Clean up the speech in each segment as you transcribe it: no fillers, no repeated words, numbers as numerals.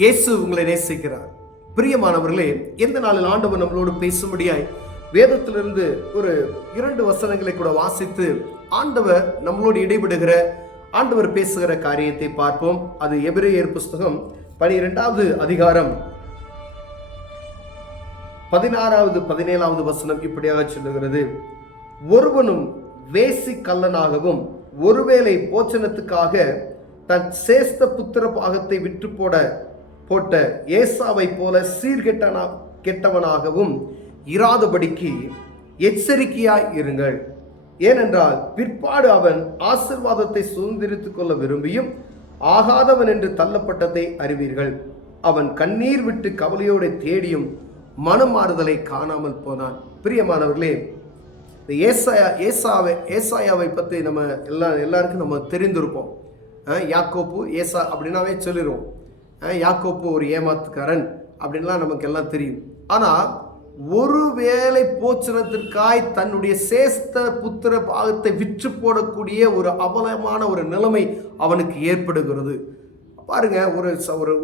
இயேசு உங்களை நேசிக்கிறார். பிரியமானவர்களே, எந்த நாளில் ஆண்டவர் நம்மளோடு பேசும்படியாய் வேதத்திலிருந்து ஒரு 2 வசனங்களை கூட வாசித்து ஆண்டவர் நம்மளோடு இடைபடுகிற ஆண்டவர் பேசுகிற காரியத்தை பார்ப்போம். அது எபிரேயர் புஸ்தகம் 12வது அதிகாரம் 16வது 17வது வசனம் இப்படியாக சொல்லுகிறது. ஒருவனும் வேசி கள்ளனாகவும் ஒருவேளை போச்சனத்துக்காக தன் சேஸ்த புத்திர பாகத்தை விற்று போட்ட ஏசாவை போல கெட்டவனாகவும் இராதபடிக்கு எச்சரிக்கையாய் இருங்கள். ஏனென்றால் பிற்பாடு அவன் ஆசீர்வாதத்தை சுதந்திரித்துக் கொள்ள விரும்பியும் ஆகாதவன் என்று தள்ளப்பட்டதை அறிவீர்கள். அவன் கண்ணீர் விட்டு கவலையோடு தேடியும் மனமாறுதலை காணாமல் போனான். பிரியமானவர்களே, ஏசாயாவை பற்றி நம்ம எல்லாருக்கும் நம்ம தெரிந்திருப்போம். யாக்கோப்பு ஏசா அப்படின்னாவே சொல்லிடுவோம். யாக்கோப்பு ஒரு ஏமாத்துக்காரன் அப்படின்லாம் நமக்கு எல்லாம் தெரியும். ஆனால் ஒருவேளை போச்சனத்திற்காய் தன்னுடைய சேஸ்த புத்திர பாகத்தை விற்று போடக்கூடிய ஒரு அவலமான ஒரு நிலைமை அவனுக்கு ஏற்படுகிறது. பாருங்க,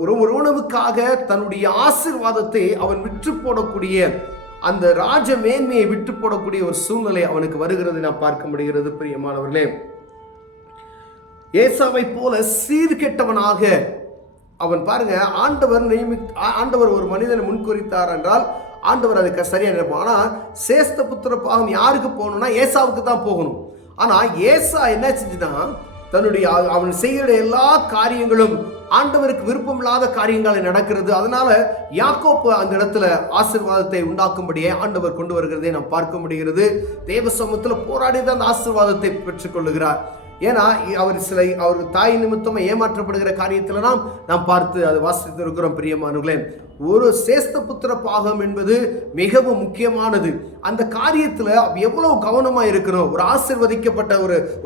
ஒரு உணவுக்காக தன்னுடைய ஆசீர்வாதத்தை அவன் விற்று போடக்கூடிய அந்த ராஜ மேன்மையை விட்டு போடக்கூடிய ஒரு சூழ்நிலை அவனுக்கு வருகிறது நாம் பார்க்க முடிகிறது. பிரியமானவர்களே, ஏசாவை போல சீர்கெட்டவனாக அவன் பாருங்க, ஆண்டவர் ஒரு மனிதனை முன்குறித்தார் என்றால் ஆண்டவர் அதுக்கு சரியா நினைப்போம். ஆனால் சேஸ்த புத்திர பாகம் யாருக்கு போகணும்னா ஏசாவுக்கு தான் போகணும். ஆனால் ஏசா என்ன செஞ்சுதான் தன்னுடைய அவன் செய்கிற எல்லா காரியங்களும் ஆண்டவருக்கு விருப்பம் இல்லாத காரியங்கள் நடக்கிறது. அதனால யாக்கோப்பு அந்த இடத்துல ஆசீர்வாதத்தை உண்டாக்கும்படியே ஆண்டவர் கொண்டு வருகிறதை நாம் பார்க்க முடிகிறது. தேவ சமூகத்தில் போராடி தான் அந்த ஆசீர்வாதத்தை பெற்றுக்கொள்ளுகிறார். ஏன்னா அவர் தாய் நிமித்தமாக ஏமாற்றப்படுகிற காரியத்தில் நாம் பார்த்து அதை வாசித்து இருக்கிறோம். பிரியமானவர்களே, ஒரு சேஸ்த புத்திர பாகம் என்பது மிகவும் முக்கியமானது. அந்த காரியத்தில் எவ்வளவு கவனமாக இருக்கணும். ஒரு ஆசீர்வதிக்கப்பட்ட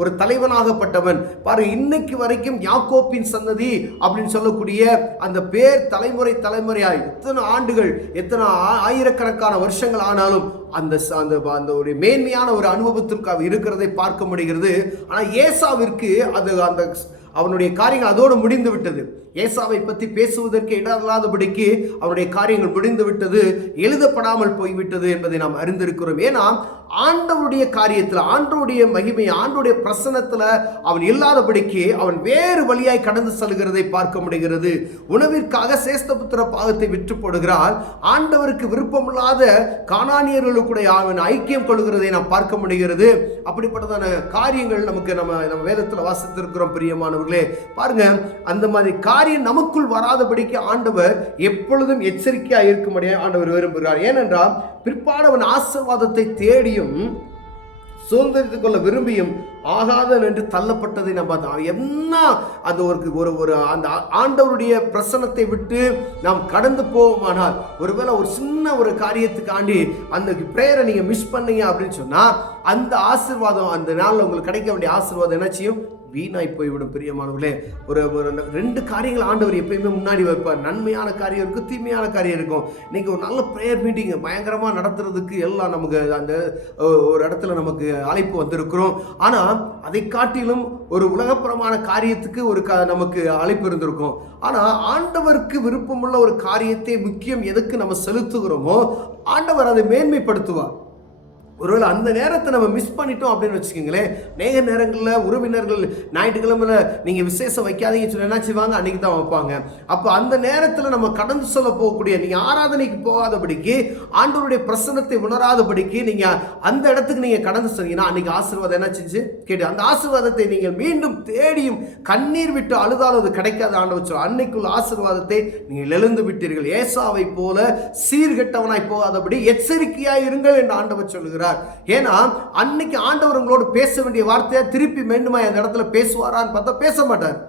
ஒரு தலைவனாகப்பட்டவன் பாருங்க, இன்னைக்கு வரைக்கும் யாக்கோப்பின் சந்ததி அப்படின்னு சொல்லக்கூடிய அந்த பேர் தலைமுறையாய் எத்தனை ஆண்டுகள், எத்தனை ஆயிரக்கணக்கான வருஷங்கள் ஆனாலும் அந்த ஒரு மேன்மையான ஒரு அனுபவத்திற்கு இருக்கிறதை பார்க்க முடிகிறது. ஆனால் ஏசாவிற்கு அந்த அவனுடைய காரியங்கள் அதோடு முடிந்து விட்டது. ஏசாவை பற்றி பேசுவதற்கு இடமில்லாதபடிக்கு அவனுடைய காரியங்கள் முடிந்து விட்டது, எழுதப்படாமல் போய்விட்டது என்பதை நாம் அறிந்திருக்கிறோம். ஏன்னா ஆண்டவருடைய காரியத்தில், ஆண்டவருடைய மகிமை, ஆண்டவருடைய பிரசன்னத்தில் அவன் இல்லாதபடிக்கு அவன் வேறு வழியாய் கடந்து செல்கிறதை பார்க்க முடிகிறது. உணவிற்காக சேஸ்தபுத்திர பாகத்தை விற்று போடுகிறான். ஆண்டவருக்கு விருப்பமில்லாத கானானியர்களுக்கு அவன் ஐக்கியம் கொள்கிறதை நாம் பார்க்க முடிகிறது. அப்படிப்பட்டதான காரியங்கள் நம்ம வேதத்தில் வாசித்திருக்கிறோம். பிரியமானவர்களே, பாருங்க, அந்த மாதிரி காரியம் நமக்குள் வராதபடிக்கு ஆண்டவர் எப்பொழுதும் எச்சரிக்கையாக இருக்கும்படியாக ஆண்டவர் விரும்புகிறார். ஏனென்றால் பிற்பாடவன் ஆசீர்வாதத்தை தேடியும் சுதந்திரித்துக் கொள்ள விரும்பியும் ஆகாதன் என்று தள்ளப்பட்டதை நம்ம என்ன அந்த அந்த ஆண்டவருடைய பிரசன்னத்தை விட்டு நாம் கடந்து போவோமானால், ஒருவேளை ஒரு சின்ன ஒரு காரியத்துக்காண்டி அந்த பிரேயரை நீங்க மிஸ் பண்ணீங்க அப்படின்னு சொன்னா அந்த ஆசீர்வாதம், அந்த நாளில் உங்களுக்கு கிடைக்க வேண்டிய ஆசீர்வாதம் என்ன செய்யும்? வீணாய் போய்விடும். பிரியமானவர்களே, ஒரு 2 காரியங்கள் ஆண்டவர் எப்பயுமே முன்னாடி வைப்பார். நன்மையான காரியம் இருக்கும், தீமையான காரியம் இருக்கும். இன்னைக்கு ஒரு நல்ல ப்ரேயர் மீட்டிங் பயங்கரமாக நடத்துறதுக்கு எல்லாம் நமக்கு அந்த ஒரு இடத்துல நமக்கு அழைப்பு வந்திருக்கிறோம். ஆனால் அதை காட்டிலும் ஒரு உலகப்புறமான காரியத்துக்கு நமக்கு அழைப்பு இருந்திருக்கும். ஆனால் ஆண்டவருக்கு விருப்பமுள்ள ஒரு காரியத்தை முக்கியம் எதுக்கு நம்ம செலுத்துகிறோமோ ஆண்டவர் அதை மேன்மைப்படுத்துவார். ஒருவேளை அந்த நேரத்தை நம்ம மிஸ் பண்ணிட்டோம் அப்படின்னு வச்சுக்கோங்களேன், நேர நேரங்களில் உறவினர்கள் ஞாயிற்றுக்கிழமை நீங்கள் விசேஷம் வைக்காதீங்கன்னு சொல்லி என்ன செய்வாங்க? அன்றைக்கி தான் வைப்பாங்க. அப்போ அந்த நேரத்தில் நம்ம கடந்து சொல்ல போகக்கூடிய, நீங்கள் ஆராதனைக்கு போகாதபடிக்கு, ஆண்டவருடைய பிரசன்னத்தை உணராதபடிக்கு நீங்கள் அந்த இடத்துக்கு நீங்கள் கடந்து சொன்னீங்கன்னா அன்றைக்கி ஆசீர்வாதம் என்ன செஞ்சு கேட்டு அந்த ஆசீர்வாதத்தை நீங்கள் மீண்டும் தேடியும் கண்ணீர் விட்டு அழுதாலும் அது கிடைக்காத ஆண்டவர் சொல்ல, அன்னைக்குள்ள ஆசீர்வாதத்தை நீங்கள் எழுந்து விட்டீர்கள். ஏசாவை போல சீர்கெட்டவனாய் போகாதபடி எச்சரிக்கையாய் இருங்கள் என்று ஆண்டவர் சொல்லுகிறார். ஏன்னா அன்னைக்கு ஆண்டவர் உங்களோடு பேச வேண்டிய வார்த்தையா திருப்பி மீண்டுமா அந்த இடத்துல பேசுவாரான்னு பார்த்தா பேச மாட்டார்.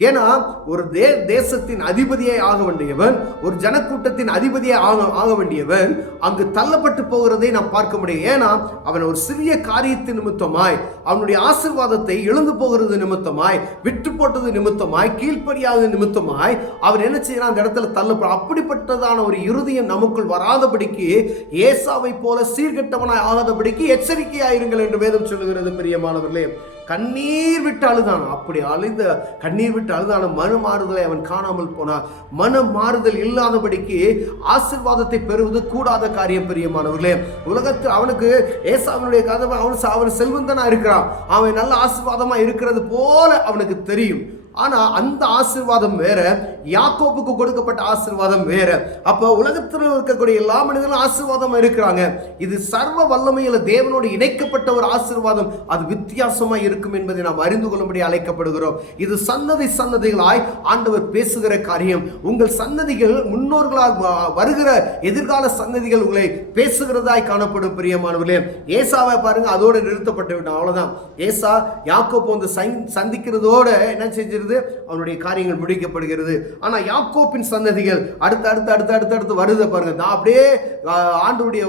ஏன்னா ஒரு தேசத்தின் அதிபதியை ஆக வேண்டியவன், ஒரு ஜனக்கூட்டத்தின் அதிபதியை ஆக வேண்டியவன் அங்கு தள்ளப்பட்டு போகிறதை நாம் பார்க்க முடியும். ஏன்னா அவன் ஒரு சிறிய காரியத்தின் நிமித்தமாய், அவனுடைய ஆசீர்வாதத்தை எழுந்து போகிறது நிமித்தமாய், விட்டு போட்டது நிமித்தமாய், கீழ்ப்படியாத நிமித்தமாய் அவன் என்ன செய்யறான்? அந்த இடத்துல தள்ளப்பட. அப்படிப்பட்டதான ஒரு இருதயம் நமக்குள் வராதபடிக்கு, ஏசாவை போல சீர்கெட்டவனாய் ஆகாதபடிக்கு எச்சரிக்கையாயிருங்கள் என்று வேதம் சொல்லுகிறது. பிரியமானவர்களே, கண்ணீர் விட்டு அழுதான். அப்படி கண்ணீர் விட்டு அழுதான மன மாறுதலை அவன் காணாமல் போனான். மன மாறுதல் இல்லாதபடிக்கு ஆசீர்வாதத்தை பெறுவது கூடாத காரியம் பிரியமானவர்களே. உலகத்தில் அவனுக்கு ஏசாவினுடைய கதவை அவன் செல்வந்தனா இருக்கிறான், அவன் நல்ல ஆசீர்வாதமா இருக்கிறது போல அவனுக்கு தெரியும். ஆனா அந்த ஆசீர்வாதம் வேற, யாக்கோபுக்கு கொடுக்கப்பட்ட ஆசீர்வாதம் வேற. அப்ப உலகத்தில் இருக்கக்கூடிய எல்லா மனிதர்களும் ஆசீர்வாதமா இருக்கிறாங்க. இது சர்வ வல்லமையில தேவனோடு இணைக்கப்பட்ட ஒரு ஆசீர்வாதம். அது வித்தியாசமா இருக்கும் என்பதை நாம் அறிந்து கொள்ளும்படி அழைக்கப்படுகிறோம். இது சன்னதிகளாய் ஆண்டவர் பேசுகிற காரியம். உங்கள் சன்னதிகள் முன்னோர்களால் வருகிற எதிர்கால சன்னதிகள் உங்களை பேசுகிறதாய் காணப்படும் பிரியமானவர்களே. ஏசாவை பாருங்க, அதோடு நிறுத்தப்பட்டு விட்டான், அவ்வளவுதான். ஏசா யாக்கோபு வந்து சந்திக்கிறதோட என்ன செஞ்சு அவனுடைய காரியங்கள் முடிக்கப்படுகிறது. ஆனா யாக்கோப்பின் சன்னதிகள் அடுத்து வருது பாருங்க. அப்படியே ஆண்டவருடைய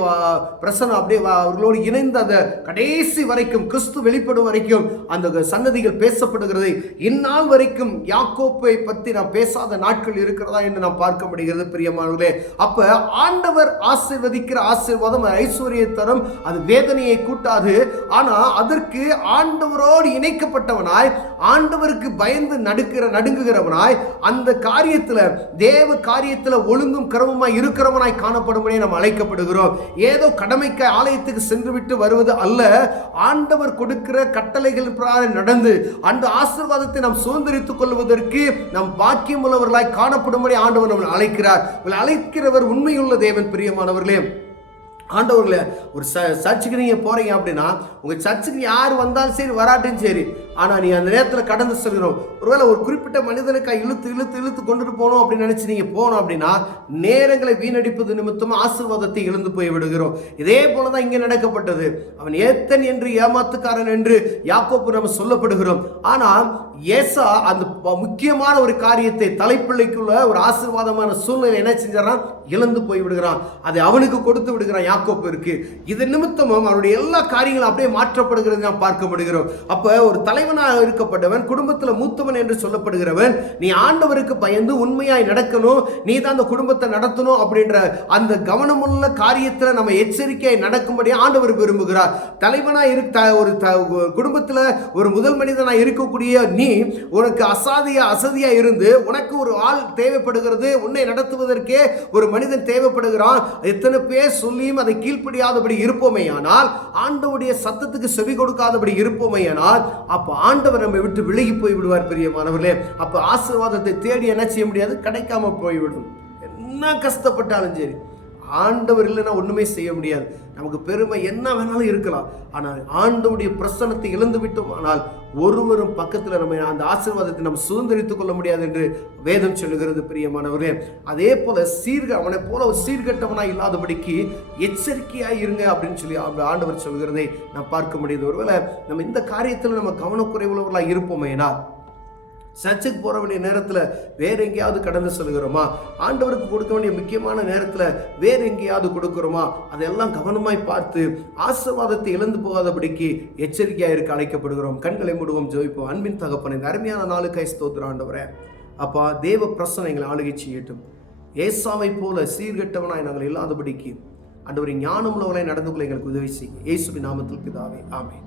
பிரசன்னம் அப்படியே அவர்களோடு இணைந்து அந்த கடைசி வரைக்கும், கிறிஸ்து வெளிப்படும் வரைக்கும் அந்த சன்னதிகள் பேசப்படுகிறது. இந்நாள் வரைக்கும் யாக்கோப்பை பற்றி நாம் பேசாத நாட்கள் இருக்கிறதா என்று நாம் பார்க்க முடிகிறது பிரியமானவர்களே. அப்ப ஆண்டவர் ஆசீர்வதிக்கிற ஆசீர்வாதம் ஐஸ்வர்ய தரும், அது வேதனையை கூட்டாது. ஆனா அதற்கு ஆண்டவரோடு இணைக்கப்பட்டவனாய், ஆண்டவருக்கு பயந்து நடுங்குகிறவனாய், அந்த காரியத்தில் தேவ காரியத்தில் ஒழுங்கும் கிரமமாய் இருக்கிறவனாய் காணப்படும்படியே நாம் அழைக்கப்படுகிறோம். ஏதோ கடமைக்கு ஆலயத்துக்கு சென்று விட்டு வருவது அல்ல, ஆண்டவர் கொடுக்கிற கட்டளைகள் பிரகாரம் நடந்து அந்த ஆசீர்வாதத்தை நாம் சுதந்திரித்துக் கொள்வதற்கு நாம் பாக்கியம் உள்ளவர்களாய் காணப்படும்படி ஆண்டவர் நம்மை அழைக்கிறார். அழைக்கிறவர் உண்மையுள்ள தேவன் பிரியமானவர்களே. ஆண்டவர்களே, ஒரு சர்ச்சுக்கு நீங்கள் போகிறீங்க அப்படின்னா, உங்கள் சர்ச்சுக்கு யார் வந்தாலும் சரி வராட்டும் சரி, ஆனால் நீ அந்த நேரத்தில் கடந்து செல்கிறோம். ஒருவேளை ஒரு குறிப்பிட்ட மனிதனுக்கு இழுத்து கொண்டுட்டு போகணும் அப்படின்னு நினச்சி நீங்கள் போகணும் அப்படின்னா, நேரங்களை வீணடிப்பது நிமித்தமாக ஆசீர்வாதத்தை இழந்து போய் விடுகிறோம். இதே போல தான் இங்கே நடக்கப்பட்டது. அவன் ஏத்தன் என்று ஏமாத்துக்காரன் என்று யாக்கோப்பு நம்ம சொல்லப்படுகிறோம். ஆனால் ஏசா அந்த முக்கியமான ஒரு காரியத்தை, தலைப்பிள்ளைக்குள்ள ஒரு ஆசீர்வாதமான சூழ்நிலை என்ன செஞ்சான், இழந்து போய் விடுகிறான். அதை அவனுக்கு கொடுத்து விடுகிறான் யாக்கோப்பிற்கு. இது நிமித்தமும் அவனுடைய எல்லா காரியங்களும் அப்படியே மாற்றப்படுகிறது நாம் பார்க்க முடிகிறோம். அப்ப ஒரு தலைவனாக இருக்கப்பட்டவன், குடும்பத்தில் மூத்தவன் என்று சொல்லப்படுகிறவன், நீ ஆண்டவருக்கு பயந்து உண்மையாய் நடக்கணும், நீ தான் அந்த குடும்பத்தை நடத்தணும் அப்படின்ற அந்த கவனமுள்ள காரியத்தில் நம்ம எச்சரிக்கையாய் நடக்கும்படி ஆண்டவர் விரும்புகிறார். தலைவனாய் ஒரு குடும்பத்தில் ஒரு முதல் மனிதனாய் இருக்கக்கூடிய நீ உனக்கு அசதியா இருந்து உனக்கு ஒரு ஆள் தேவைப்படுகிறது, உன்னை நடத்துவதற்கே ஒரு மனிதன் தேவைப்படுகிறான். எத்தனை பேர் சொல்லியும் அதை கீழ்ப்படியாதபடி இருப்போமேயானால், ஆண்டவருடைய சத்தத்துக்கு செவி கொடுக்காதபடி இருப்போமேயானால், அப்ப ஆண்டவர் நம்மை விட்டு விலகி போய் விடுவார் பிரியமானவர்களே. அப்ப ஆசீர்வாதத்தை தேடி என்ன செய்ய முடியாது, கிடைக்காம போய்விடும். என்ன கஷ்டப்பட்டாலும் சரி, ஆண்டவர் இல்லைன்னா ஒண்ணுமே செய்ய முடியாது. நமக்கு பெருமை என்ன வேணாலும் இருக்கலாம், ஆனால் ஆண்டவருடைய பிரசன்னத்தை இழந்து விட்டோம் ஆனால் ஒருவரும் பக்கத்தில் நம்ம அந்த ஆசீர்வாதத்தை நம்ம சுதந்திரித்துக் கொள்ள முடியாது என்று வேதம் சொல்லுகிறது பிரியமானவர்களே. அதே போல அவனை போல ஒரு சீர்கட்டவனாய் இல்லாதபடிக்கு எச்சரிக்கையாய் இருங்க அப்படின்னு சொல்லி ஆண்டவர் சொல்கிறதை நாம் பார்க்க முடியுது. ஒருவேளை நம்ம இந்த காரியத்தில் நம்ம கவனக்குறைவுள்ளவர்களாக இருப்போமேனா, சர்ச்சுக்கு போற வேண்டிய நேரத்தில் வேற எங்கேயாவது கடந்து செல்கிறோமா, ஆண்டவருக்கு கொடுக்க வேண்டிய முக்கியமான நேரத்தில் வேற எங்கேயாவது கொடுக்கிறோமா, அதெல்லாம் கவனமாய் பார்த்து ஆசீர்வாதத்தை இழந்து போகாதபடிக்கு எச்சரிக்கையாக இருக்க அழைக்கப்படுகிறோம். கண்களை மூடுவோம், ஜெபிப்போம். அன்பின் தகப்பனே, இந்த அருமையான நாளுக்காய் ஸ்தோத்திரம் ஆண்டவரே. அப்பா, தேவ பிரசன்னம் எங்களை ஆளுகை செய்யட்டும். ஏசாவை போல சீர்கெட்டவனாய் நாங்கள் இல்லாதபடிக்கு ஆண்டவரை ஞானம் உள்ளவர்களாய் நடந்து கொள்ள எங்களுக்கு உதவி செய்யுங்க. இயேசுவின் நாமத்தில் பிதாவே, ஆமென்.